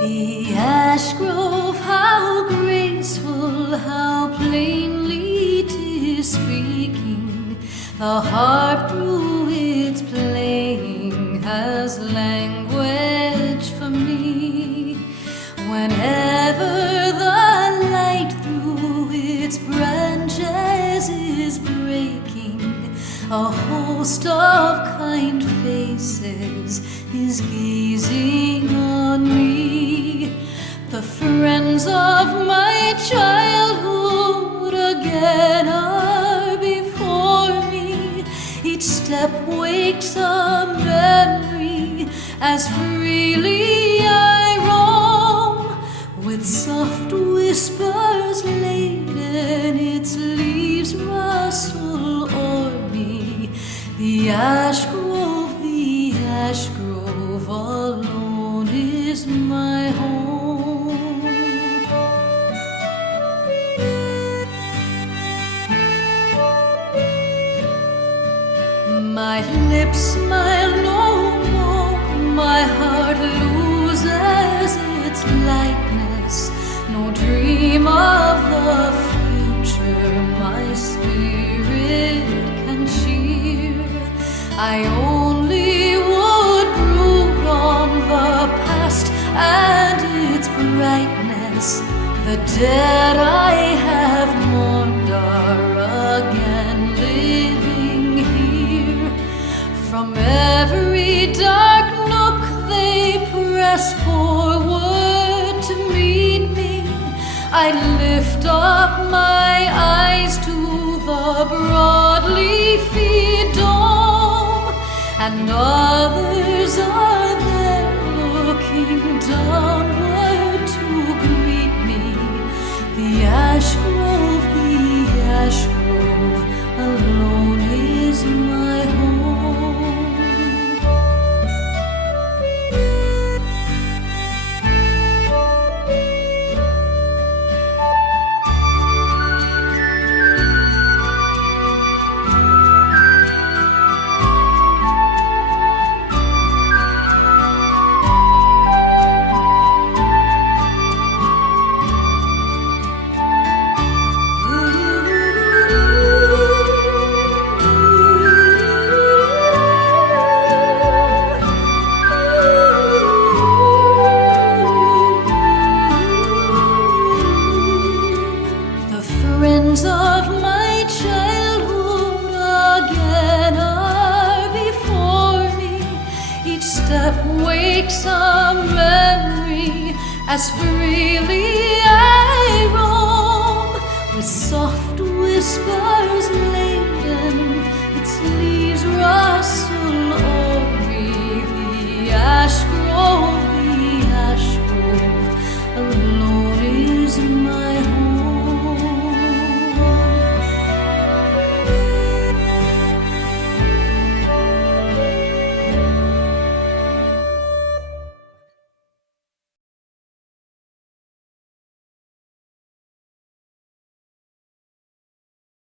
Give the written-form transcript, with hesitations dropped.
The ash grove, how graceful, how plainly 'tis speaking. The harp through its playing has language for me. Whenever the light through its branches is breaking, a host of kind faces is gazing on me. The friends of my childhood again are before me. Each step wakes a memory as freely I roam. With soft whispers laden, its leaves rustle o'er me. The ash grove, alone is my home. My lips smile no more, my heart loses its lightness. No dream of the future my spirit can cheer. I only would brood on the past and its brightness. The dead I have mourned are again living here. From every dark nook they press forward to meet me. I lift up my eyes to the broad leafy dome, and others are there looking downward to greet me. The ash grove, alone is my home. Friends of my childhood again are before me. Each step wakes a memory as freely I roam. With soft whispers